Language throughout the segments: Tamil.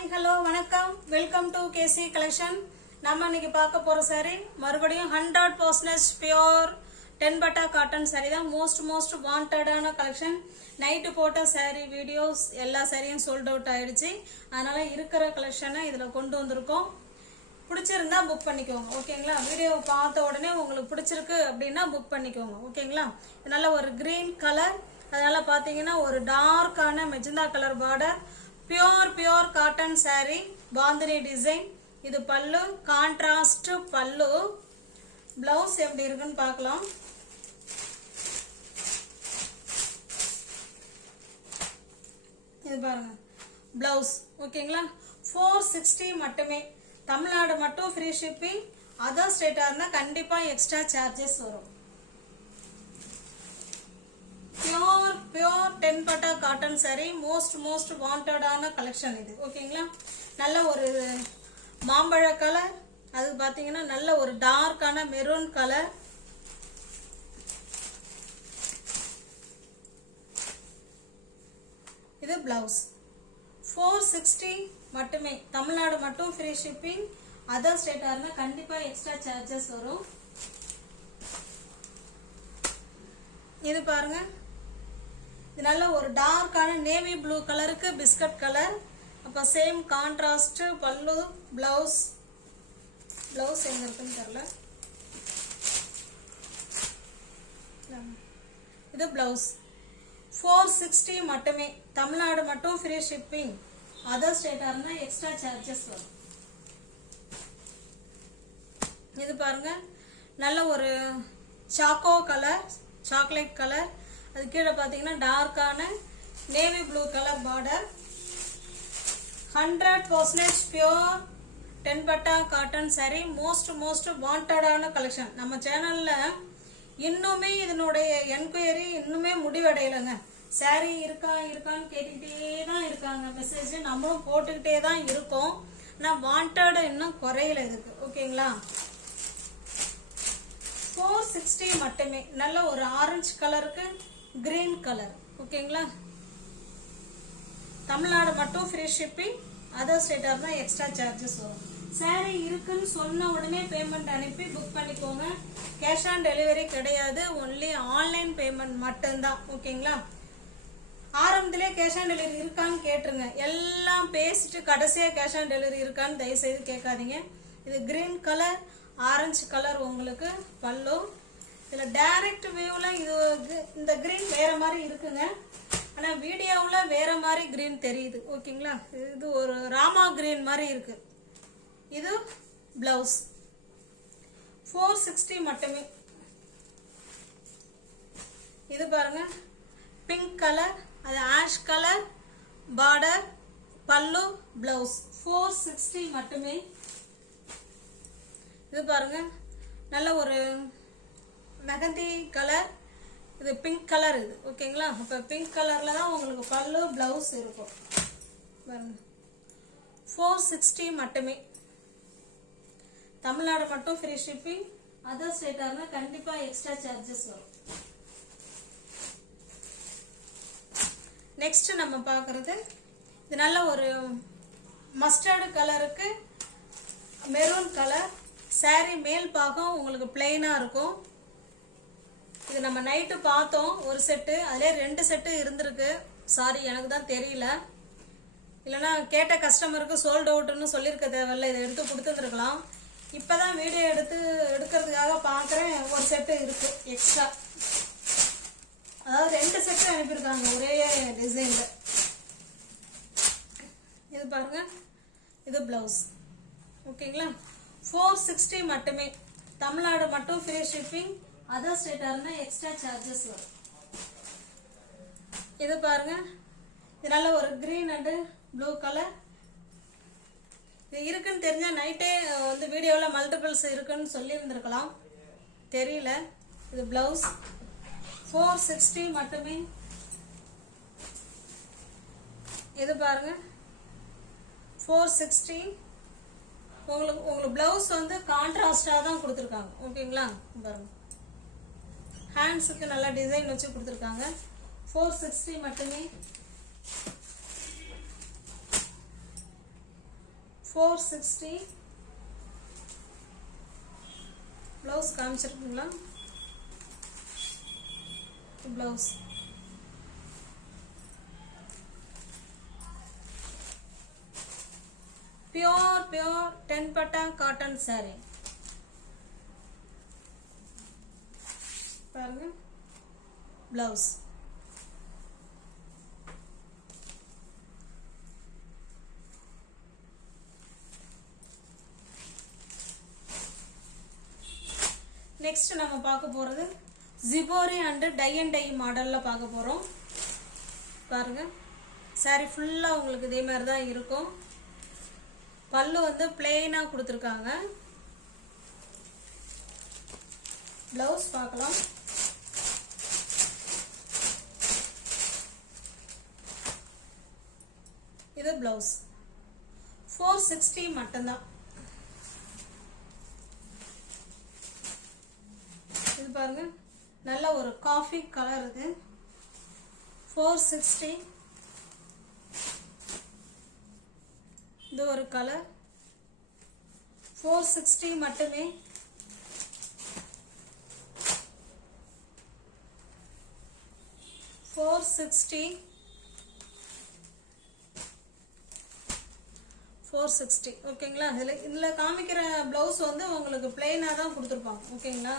ஹாய் ஹலோ வணக்கம் வெல்கம் டு கேசி கலெக்ஷன். நம்ம இன்னைக்கு பார்க்க போற saree மறுபடியும் 100% பியூர் 10 பட்டா காட்டன் saree தான். மோஸ்ட் வாண்டடான கலெக்ஷன். நைட்டு போட்ட saree வீடியோஸ் எல்லா சாரியும் சோல்ட் அவுட் ஆயிடுச்சு. அதனால இருக்கிற கலெக்ஷனை இதுல கொண்டு வந்திருக்கோம். பிடிச்சிருந்தா புக் பண்ணிக்கோங்க, ஓகேங்களா? வீடியோ பார்த்த உடனே உங்களுக்கு பிடிச்சிருக்கு அப்படின்னா புக் பண்ணிக்கோங்க, ஓகேங்களா? நல்ல ஒரு கிரீன் கலர், அதனால பாத்தீங்கன்னா ஒரு டார்க்கான magenta colour border, pure cotton saree, bandhani design. இது பல்லு, கான்ட்ராஸ்ட் பல்லு. பிளவுஸ் எப்படி இருக்குன்னு பார்க்கலாம். இது பாருங்க பிளவுஸ், ஓகேங்களா? 460 மட்டுமே. தமிழ்நாடு மட்டும் ஃப்ரீ ஷிப்பிங். அதர் ஸ்டேட்டா இருந்தா கண்டிப்பா எக்ஸ்ட்ரா சார்ஜஸ் வரும். பியூர் 10 பட்டா காட்டன் saree, மோஸ்ட் வாண்டடான கலெக்ஷன் இது, ஓகேங்களா? நல்ல ஒரு மாம்பழ கலர், அது பாத்தீங்கன்னா நல்ல ஒரு டார்க்கான மெரூன் கலர். இது பிளவுஸ் 460 மட்டுமே. தமிழ்நாடு மட்டும் ஃப்ரீ ஷிப்பிங். அதர் ஸ்டேட்டா இருந்தா கண்டிப்பா எக்ஸ்ட்ரா சார்ஜஸ் வரும். இது பாருங்க, இது நல்ல ஒரு டார்க்கான நேவி ப்ளூ கலருக்கு பிஸ்கட் கலர். அப்ப சேம் கான்ட்ராஸ்ட் பல்லு. பிளவுஸ் எங்க இருக்குன்னு தெரியல. இது பிளவுஸ் 460 மட்டுமே. தமிழ்நாடு மட்டும் ஃப்ரீ ஷிப்பிங். அதர் ஸ்டேட்டா இருந்தா எக்ஸ்ட்ரா சார்ஜஸ் வரும். இது பாருங்க, நல்ல ஒரு சாக்கோ கலர், சாக்லேட் கலர். அது கீழே பாத்தீங்கன்னா டார்க்கான navy blue colour border. 100% pure 10 பட்டா காட்டன் saree, மோஸ்ட் வாண்டடான கலெக்ஷன். நம்ம சேனல்ல இன்னுமே இதனுடைய என்கொயரி இன்னுமே முடிவடையலைங்க. saree இருக்கான்னு கேட்டுக்கிட்டே தான் இருக்காங்க மெசேஜ். நம்மளும் போட்டுக்கிட்டே தான் இருக்கோம். நான் வாண்டட் இன்னும் குறையல இதுக்கு, ஓகேங்களா? 460 மட்டுமே. நல்ல ஒரு ஆரஞ்சு கலருக்கு கிரீன் கலர், ஓகேங்களா? தமிழ்நாடு மட்டும் ஃப்ரீ ஷிப்பிங். அதர் ஸ்டேட்டா இருந்தா எக்ஸ்ட்ரா சார்ஜஸ் வரும். saree இருக்குன்னு சொன்ன உடனே பேமெண்ட் அனுப்பி புக் பண்ணிக்கோங்க. கேஷ் ஆன் டெலிவரி கிடையாது, ஒன்லி ஆன்லைன் பேமெண்ட் மட்டும்தான், ஓகேங்களா? ஆரம்பத்திலே கேஷ் ஆன் டெலிவரி இருக்கான்னு கேட்டுருங்க. எல்லாம் பேசிட்டு கடைசியா கேஷ் ஆன் டெலிவரி இருக்கான்னு தயவு செய்து கேட்காதீங்க. இது கிரீன் கலர், ஆரஞ்சு கலர் உங்களுக்கு பல்லு. இதுல டைரக்ட் வியூல இது இந்த கிரீன் வேற மாதிரி இருக்குங்க. ஆனா வீடியோவுல வேற மாதிரி கிரீன் தெரியுது, ஓகேங்களா? இது ஒரு ராமா கிரீன் மாதிரி இருக்கு. இது பிளவுஸ் 460 மட்டுமே. இது பாருங்க பிங்க் கலர், அது ஆஷ் கலர் பார்டர், பல்லு, பிளவுஸ் 460 மட்டுமே. இது பாருங்க நல்ல ஒரு மெகந்தி கலர், இது பிங்க் கலர் இது, ஓகேங்களா? அப்ப பிங்க் கலர்ல தான் உங்களுக்கு பல்லு பிளவுஸ் இருக்கும். பாருங்க 460 மட்டுமே. தமிழ்நாடு மட்டும் ஃப்ரீ ஷிப்பிங். அதர் ஸ்டேட்டா இருந்தா கண்டிப்பா எக்ஸ்ட்ரா சார்ஜஸ் வரும். நெக்ஸ்ட் நம்ம பாக்குறது இது நல்ல ஒரு மஸ்டர்டு கலருக்கு மெரூன் கலர். saree மேல் பாகம் உங்களுக்கு பிளெயினா இருக்கும். இது நம்ம நைட்டு பார்த்தோம் ஒரு செட்டு, அதுல 2 செட்டு இருந்திருக்கு. சாரி எனக்கு தான் தெரியல, இல்லைன்னா கேட்ட கஸ்டமருக்கு சோல்ட் அவுட்னு சொல்லியிருக்க தேவையில்ல, இதை எடுத்து கொடுத்துருக்கலாம். இப்பதான் வீடியோ எடுக்கிறதுக்காக பார்க்குறேன். ஒரு செட்டு இருக்கு எக்ஸ்ட்ரா, அதாவது 2 செட்டு அனுப்பியிருக்காங்க ஒரே டிசைன்ல. இது பாருங்க, இது பிளவுஸ், ஓகேங்களா? 460 மட்டுமே. தமிழ்நாடு மட்டும் ஃப்ரீ ஷிப்பிங். அதர் ஸ்டேட்டா இருந்தா எக்ஸ்ட்ரா சார்ஜஸ் வரும். இது பாருங்க, இது நல்ல ஒரு கிரீன் அண்ட் ப்ளூ கலர். இது இருக்குன்னு தெரிஞ்சா நைட்டே வந்து வீடியோல மல்டிபிள்ஸ் இருக்குன்னு சொல்லி இருந்திருக்கலாம், தெரியல. இது பிளவுஸ் 460 மட்டுமே. இது பாருங்க 460. உங்களுக்கு பிளவுஸ் வந்து கான்ட்ராஸ்டா தான் கொடுத்துருக்காங்க, ஓகேங்களா? பாருங்க ஹேண்ட்ஸுக்கு நல்லா டிசைன் வச்சு கொடுத்துருக்காங்க. 460 மட்டுமே. 460 ப்ளவுஸ் காமிச்சிருக்குங்களா? ப்ளவுஸ் பியோர் 10 பட்டா காட்டன் saree பாருங்க. ப்ளவுஸ் நெக்ஸ்ட் நம்ம பார்க்க போறது ஜிபோரி அண்ட் டை அண்ட் டை மாடல்ல பார்க்க போறோம். பாருங்க saree ஃபுல்லா உங்களுக்கு இதே மாதிரி தான் இருக்கும். பல்லு வந்து பிளெயினா கொடுத்துருக்காங்க. ப்ளவுஸ் பார்க்கலாம். இது ப்ளவுஸ் 460 மட்டும்தான். இது பாருங்க நல்ல ஒரு காஃபி கலர். இது 460. இது ஒரு கலர் 460 மட்டுமே. ஓகேங்களா? இதுல காமிக்கிற பிளவுஸ் வந்து உங்களுக்கு பிளெயினா தான் கொடுத்துருப்பாங்க. ஓகேங்களா?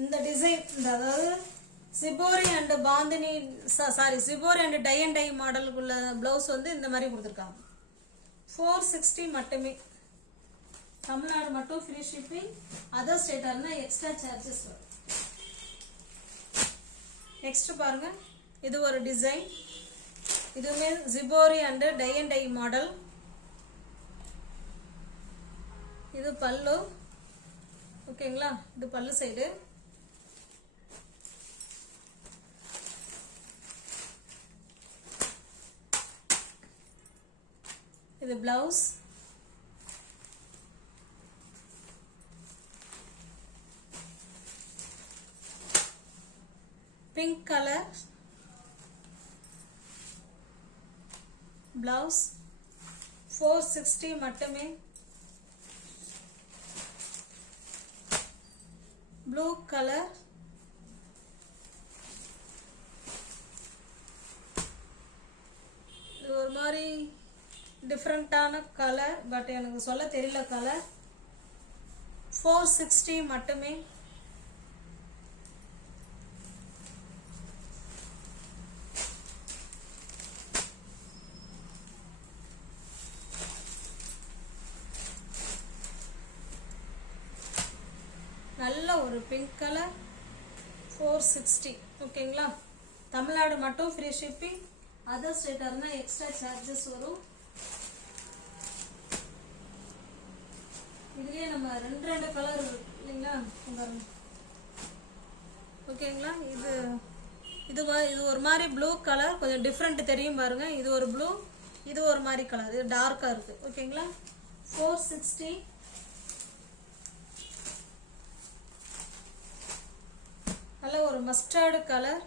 இந்த டிசைன் அதாவது shibori and bandhani shibori and tie and tie மாடலுக்குள்ள பிளவுஸ் வந்து இந்த மாதிரி கொடுத்துருக்காங்க. 460 மட்டுமே. தமிழ்நாடு மட்டும் ஃப்ரீ ஷிப்பிங். அதர் ஸ்டேட்னா எக்ஸ்ட்ரா சார்ஜஸ் வரும். நெக்ஸ்ட் பாருங்க இது ஒரு டிசைன். இதுவுமே shibori and tie and tie model. இது பல்லு. ஓகேங்களா? இது பல்லு சைடு. இது பிளவுஸ். பிங்க் கலர் பிளவுஸ் 460 மட்டுமே. ப்ளூ கலர் இது ஒரு மாதிரி டிஃப்ரெண்டான கலர், பட் எனக்கு சொல்ல தெரியல கலர். 460 மட்டுமே. நல்ல ஒரு பிங்க் கலர் 460. ஓகேங்களா? தமிழ்நாடு மட்டும் ஃப்ரீ ஷிப்பிங். அதர் ஸ்டேட்டர்னா எக்ஸ்ட்ரா சார்ஜஸ் வரும். இதுலயே நம்ம ரெண்டு கலர் இல்லைங்களா? ஓகேங்களா? இது ஒரு மாதிரி ப்ளூ கலர், கொஞ்சம் டிஃப்ரெண்ட் தெரியும் பாருங்க. இது ஒரு ப்ளூ, இது ஒரு மாதிரி கலர், இது டார்க்கா இருக்கு. ஓகேங்களா? 460. நல்ல ஒரு மஸ்டர்டு கலர்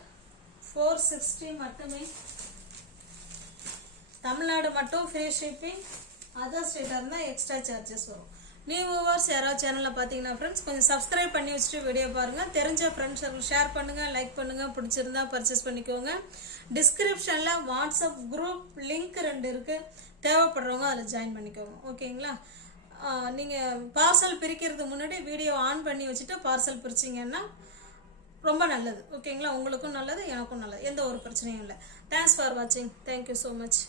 460 மட்டுமே. தமிழ்நாடு மட்டும் ஃப்ரீ ஷிப்பிங். அதர் ஸ்டேட்டா இருந்தா எக்ஸ்ட்ரா சார்ஜஸ் வரும். நியூ வியூவர்ஸ் யாராவது சேனல்ல பாத்தீங்கன்னா ஃப்ரெண்ட்ஸ் கொஞ்சம் சப்ஸ்கிரைப் பண்ணி வச்சுட்டு வீடியோ பாருங்க. தெரிஞ்ச ஃப்ரெண்ட்ஸ் ஷேர் பண்ணுங்க, லைக் பண்ணுங்க, பிடிச்சிருந்தா பர்ச்சேஸ் பண்ணிக்கோங்க. டிஸ்கிரிப்ஷன்ல வாட்ஸ்அப் குரூப் லிங்க் 2 இருக்கு. தேவைப்படுறவங்க அதில் ஜாயின் பண்ணிக்கோங்க. ஓகேங்களா? நீங்க பார்சல் பிரிக்கிறதுக்கு முன்னாடி வீடியோ ஆன் பண்ணி வச்சுட்டு பார்சல் பிரிச்சிங்கன்னா ரொம்ப நல்லது. ஓகேங்களா? உங்களுக்கும் நல்லது, எனக்கும் நல்லது. எந்த ஒரு பிரச்சனையும் இல்லை. தேங்க்ஸ் ஃபார் வாட்சிங். Thank you so much.